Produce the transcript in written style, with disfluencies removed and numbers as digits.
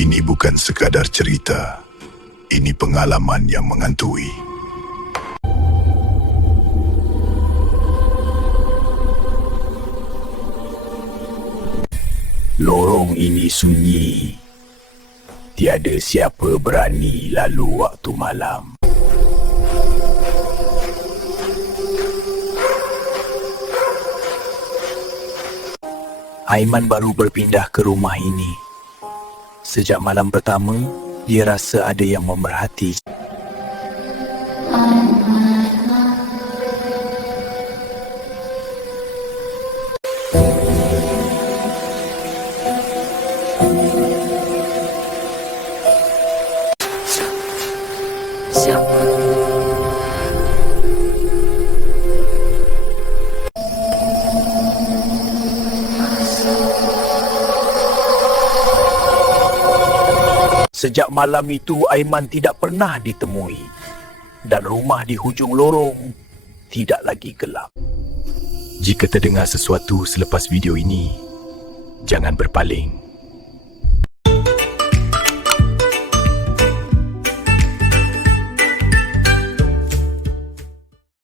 Ini bukan sekadar cerita. Ini pengalaman yang menghantui. Lorong ini sunyi. Tiada siapa berani lalu waktu malam. Aiman baru berpindah ke rumah ini. Sejak malam pertama, dia rasa ada yang memerhati. Sejak malam itu, Aiman tidak pernah ditemui. Dan rumah di hujung lorong tidak lagi gelap. Jika terdengar sesuatu selepas video ini, jangan berpaling.